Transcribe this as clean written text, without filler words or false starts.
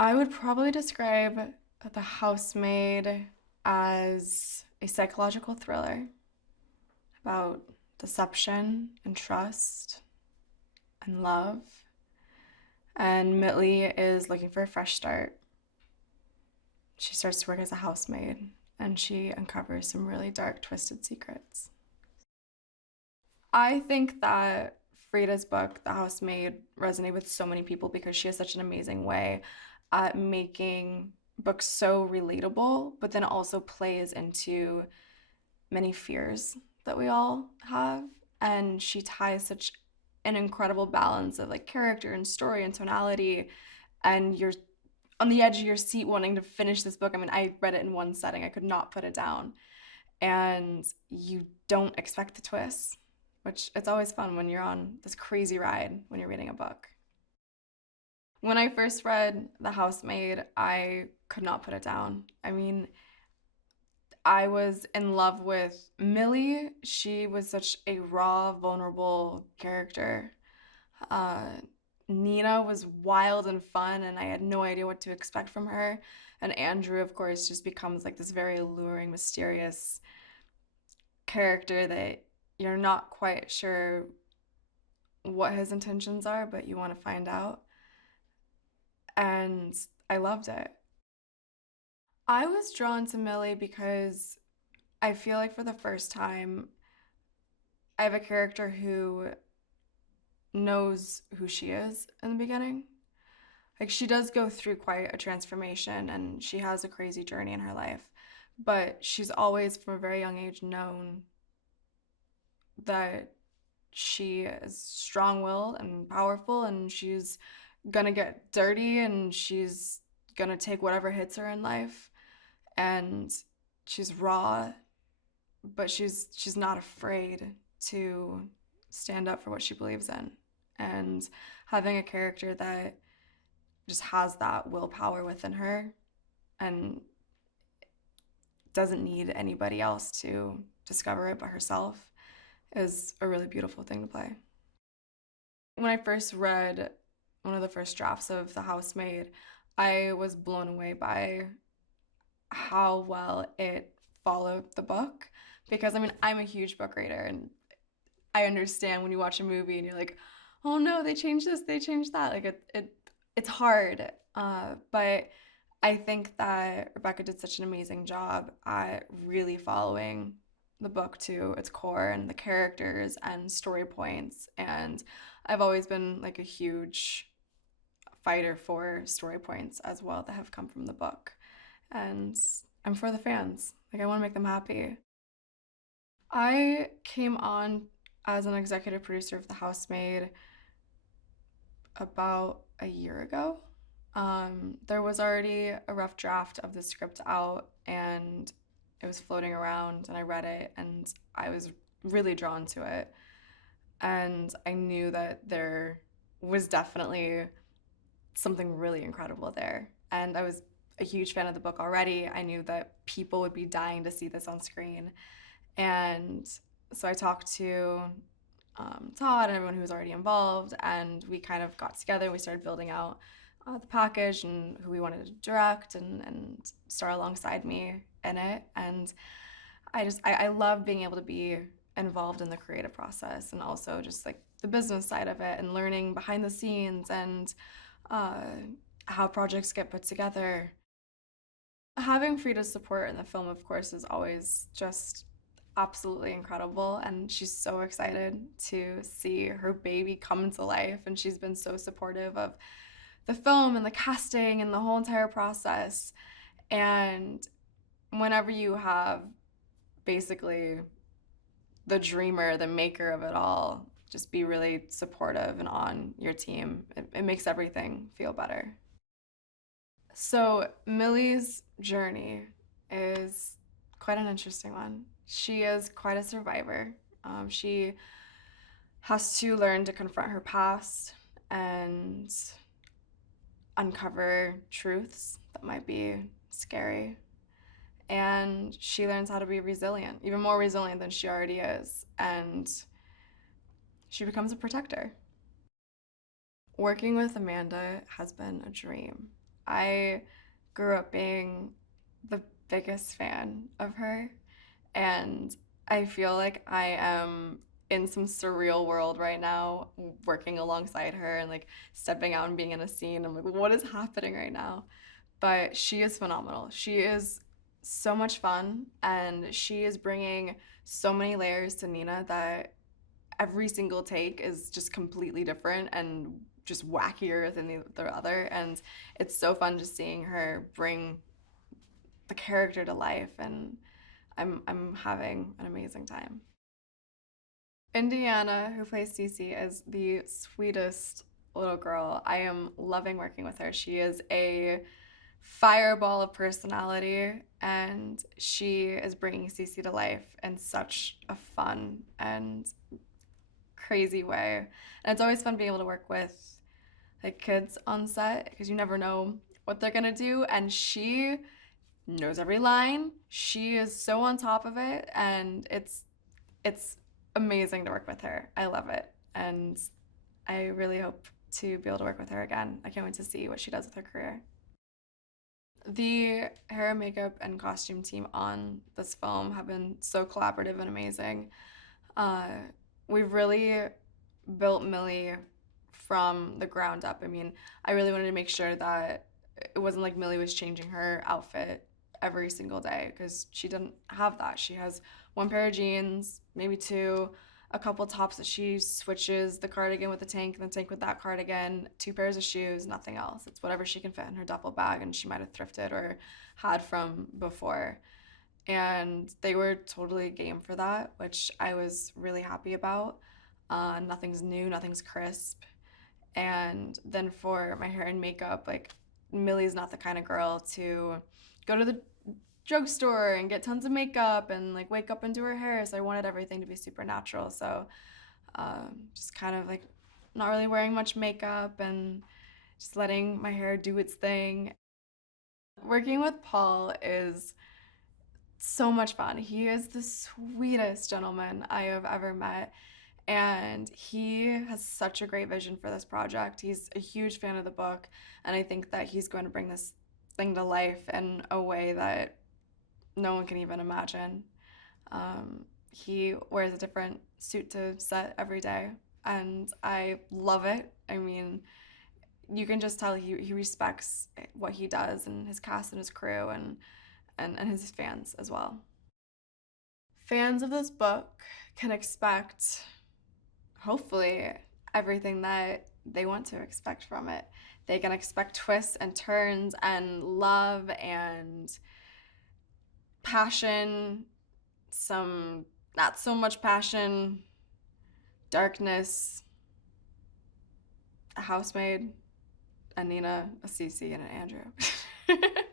I would probably describe The Housemaid as a psychological thriller about deception and trust and love. And Millie is looking for a fresh start. She starts to work as a housemaid and she uncovers some really dark, twisted secrets. I think that Frida's book, The Housemaid, resonated with so many people because she has such an amazing way at making books so relatable, but then also plays into many fears that we all have. And she ties such an incredible balance of like character and story and tonality. And you're on the edge of your seat wanting to finish this book. I mean, I read it in one setting, I could not put it down. And you don't expect the twists, which it's always fun when you're on this crazy ride when you're reading a book. When I first read The Housemaid, I could not put it down. I mean, I was in love with Millie. She was such a raw, vulnerable character. Uh, Nina was wild and fun, and I had no idea what to expect from her. And Andrew, of course, just becomes like this very alluring, mysterious character that you're not quite sure what his intentions are, but you want to find out. And I loved it. I was drawn to Millie because I feel like for the first time, I have a character who knows who she is in the beginning. Like, she does go through quite a transformation and she has a crazy journey in her life, but she's always, from a very young age, known that she is strong willed and powerful and she's gonna get dirty and she's gonna take whatever hits her in life. And she's raw, but she's not afraid to stand up for what she believes in. And having a character that just has that willpower within her and doesn't need anybody else to discover it but herself is a really beautiful thing to play. When I first read one of the first drafts of The Housemaid, I was blown away by how well it followed the book. Because I mean, I'm a huge book reader and I understand when you watch a movie and you're like, oh no, they changed this, they changed that. Like it's hard. But I think that Rebecca did such an amazing job at really following the book to its core and the characters and story points. And I've always been like a huge fighter for story points as well that have come from the book. And I'm for the fans. Like, I want to make them happy. I came on as an executive producer of The Housemaid about a year ago. There was already a rough draft of the script out and it was floating around, and I read it and I was really drawn to it. And I knew that there was definitely something really incredible there. And I was a huge fan of the book already. I knew that people would be dying to see this on screen. And so I talked to Todd and everyone who was already involved, and we kind of got together and we started building out the package and who we wanted to direct and star alongside me in it. And I love being able to be involved in the creative process and also just like the business side of it and learning behind the scenes and uh, how projects get put together. Having Frida's support in the film, of course, is always just absolutely incredible, and she's so excited to see her baby come to life, and she's been so supportive of the film and the casting and the whole entire process. And whenever you have basically the dreamer, the maker of it all, just be really supportive and on your team, it makes everything feel better. So Millie's journey is quite an interesting one. She is quite a survivor. She has to learn to confront her past and uncover truths that might be scary. And she learns how to be resilient, even more resilient than she already is. And she becomes a protector. Working with Amanda has been a dream. I grew up being the biggest fan of her, and I feel like I am in some surreal world right now, working alongside her and like stepping out and being in a scene. I'm like, what is happening right now? But she is phenomenal. She is so much fun, and she is bringing so many layers to Nina that every single take is just completely different and just wackier than the other. And it's so fun just seeing her bring the character to life, and I'm having an amazing time. Indiana, who plays Cece, is the sweetest little girl. I am loving working with her. She is a fireball of personality, and she is bringing Cece to life in such a fun and crazy way. And it's always fun being able to work with like kids on set because you never know what they're gonna do, and she knows every line. She is so on top of it, and it's amazing to work with her. I love it, and I really hope to be able to work with her again. I can't wait to see what she does with her career. The hair, makeup, and costume team on this film have been so collaborative and amazing. Uh, we've really built Millie from the ground up. I mean, I really wanted to make sure that it wasn't like Millie was changing her outfit every single day because she didn't have that. She has one pair of jeans, maybe two, a couple tops that she switches the cardigan with the tank and the tank with that cardigan, two pairs of shoes, nothing else. It's whatever she can fit in her duffel bag and she might have thrifted or had from before. And they were totally game for that, which I was really happy about. Nothing's new, nothing's crisp. And then for my hair and makeup, like Millie's not the kind of girl to go to the drugstore and get tons of makeup and like wake up and do her hair. So I wanted everything to be super natural. So just kind of like not really wearing much makeup and just letting my hair do its thing. Working with Paul is so much fun. He is the sweetest gentleman I have ever met. And he has such a great vision for this project. He's a huge fan of the book, and I think that he's going to bring this thing to life in a way that no one can even imagine. He wears a different suit to set every day, and I love it. I mean, you can just tell he respects what he does and his cast and his crew and his fans as well. Fans of this book can expect, hopefully, everything that they want to expect from it. They can expect twists and turns and love and passion, some not so much passion, darkness, a housemaid, a Nina, a Cece, and an Andrew.